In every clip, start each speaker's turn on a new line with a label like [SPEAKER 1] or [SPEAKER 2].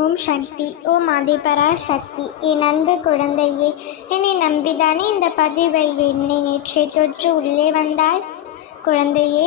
[SPEAKER 1] ஓம் சக்தி ஓம் அதிபரா சக்தி. என் அன்பு குழந்தையே என்னை நம்பிதானே இந்த பதிவை என்னை நேற்றை தொற்று உள்ளே வந்தாய்? குழந்தையே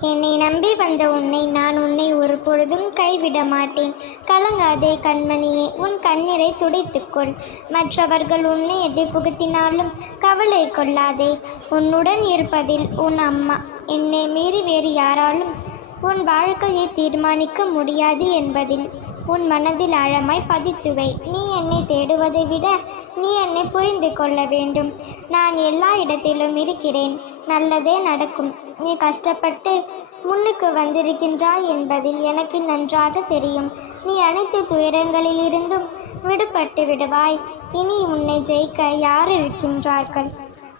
[SPEAKER 1] என்னை நம்பி வந்த உன்னை நான் உன்னை ஒரு பொழுதும் கைவிட மாட்டேன். கலங்காதே கண்மணியே உன் கண்ணீரை துடைத்துக்கொள். மற்றவர்கள் உன்னை எதை புகுத்தினாலும் கவலை கொள்ளாதே. உன்னுடன் இருப்பதில் உன் அம்மா என்னை மீறி வேறு யாராலும் உன் வாழ்க்கையை தீர்மானிக்க முடியாது என்பதில் உன் மனதில் ஆழமாய் பதித்துவை. நீ என்னை தேடுவதை விட நீ என்னை புரிந்து கொள்ள வேண்டும். நான் எல்லா இடத்திலும் இருக்கிறேன். நல்லதே நடக்கும். நீ கஷ்டப்பட்டு முன்னுக்கு வந்திருக்கின்றாய் என்பதில் எனக்கு நன்றாக தெரியும். நீ அனைத்து துயரங்களிலிருந்தும் விடுபட்டு விடுவாய். இனி உன்னை ஜெயிக்க யார் இருக்கின்றார்கள்?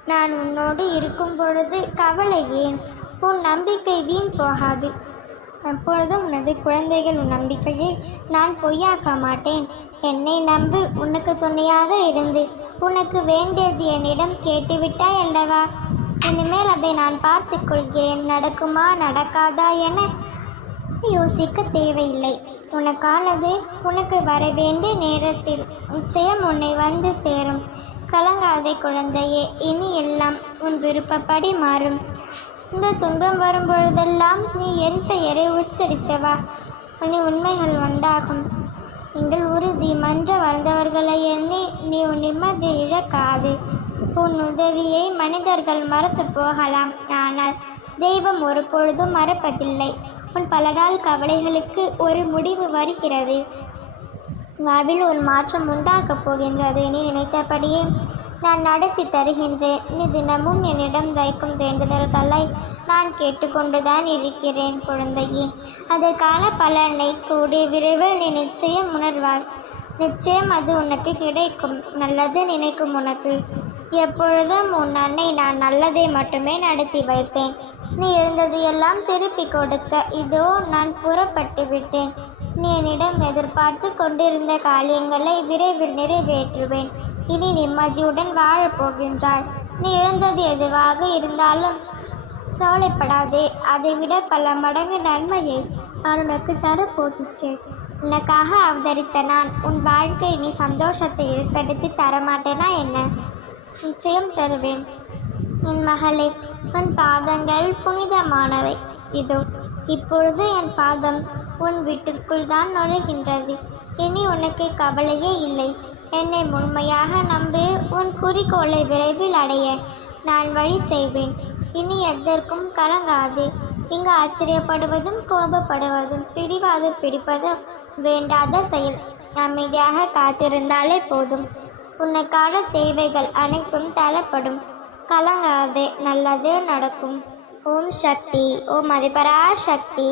[SPEAKER 1] நான் உன்னோடு இருக்கும் பொழுது கவலை ஏன்? உன் நம்பிக்கை வீண் போகாது. அப்பொழுதும் உனது குழந்தைகள் உன் நம்பிக்கையை நான் பொய்யாக்க மாட்டேன். என்னை நம்பு உனக்கு துணையாக இருந்து. உனக்கு வேண்டியது என்னிடம் கேட்டுவிட்டாய் அல்லவா? இனிமேல் அதை நான் பார்த்து கொள்கிறேன். நடக்குமா நடக்காதா என யோசிக்க தேவையில்லை. உனக்கானது உனக்கு வர வேண்டிய நேரத்தில் நிச்சயம் உன்னை வந்து சேரும். கலங்காதே குழந்தையே இனி எல்லாம் உன் விருப்பப்படி மாறும். இந்த துன்பம் வரும் பொழுதெல்லாம் நீ என் பெயரை உச்சரித்தவா? நீ உண்மைகள் உண்டாகும். எங்கள் உறுதி மன்ற வந்தவர்களை எண்ணி நீ உன் நிம்மதி இழக்காது. உன் உதவியை மனிதர்கள் மறந்து போகலாம். ஆனால் தெய்வம் ஒரு பொழுதும் மறப்பதில்லை. உன் பல நாள் கவலைகளுக்கு ஒரு முடிவு வருகிறது. வாழ்வில் ஒரு மாற்றம் உண்டாக்கப் போகின்றது நீ நினைத்தபடியே நான் நடத்தி தருகின்றேன். நீ தினமும் என்னிடம் வைக்கும் வேண்டுதல்களை நான் கேட்டுக்கொண்டுதான் இருக்கிறேன் குழந்தையே. அதற்கான பலனை கூடிய விரைவில் நீ நிச்சயம் உணர்வாய். நிச்சயம் அது உனக்கு கிடைக்கும். நல்லது நினைக்கும் உனக்கு. எப்பொழுதும் உன் அன்னை நான் நல்லதை மட்டுமே நடத்தி வைப்பேன். நீ எழுந்தது எல்லாம் திருப்பி கொடுக்க. இதோ நான் புறப்பட்டு விட்டேன். நீ என்னிடம் எதிர்பார்த்து கொண்டிருந்த காரியங்களை விரைவில் நிறைவேற்றுவேன். இனி நிம்மதியுடன் வாழப்போகின்றாள் நீ இழந்தது எதுவாக இருந்தாலும் கவலைப்படாதே. அதைவிட பல மடங்கு நன்மையை நான் உனக்கு தரப்போகின்றேன். உனக்காக அவதரித்த நான் உன் வாழ்க்கை நீ சந்தோஷத்தை ஏற்படுத்தி தரமாட்டேனா என்ன? நிச்சயம் தருவேன். என் மகளே உன் பாதங்கள் புனிதமானவை. இதோ இப்பொழுது என் பாதம் உன் வீட்டிற்குள் தான் நுழைகின்றது. இனி உனக்கு கவலையே இல்லை. என்னை முழுமையாக நம்பி உன் குறிக்கோளை விரைவில் அடைய நான் வழி செய்வேன். இனி எதற்கும் கலங்காது. இங்கு ஆச்சரியப்படுவதும் கோபப்படுவதும் பிடிவாது பிடிப்பதும் வேண்டாத செயல். அமைதியாக காத்திருந்தாலே போதும். உனக்கான தேவைகள் அனைத்தும் தரப்படும். கலங்காதே நல்லதே நடக்கும். ஓம் சக்தி ஓம் அதிபரா சக்தி.